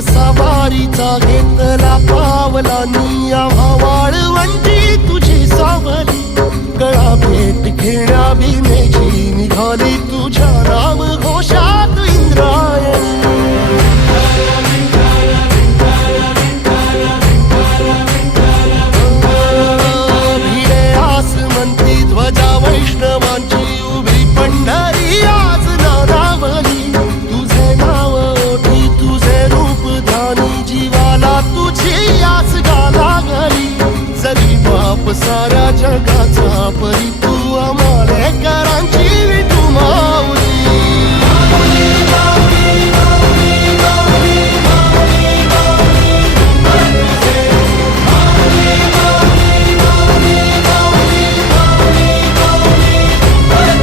सवारीचा घेतला पावला निया वाळवंटी तुझी सावली गळा भेट घेण्या बिने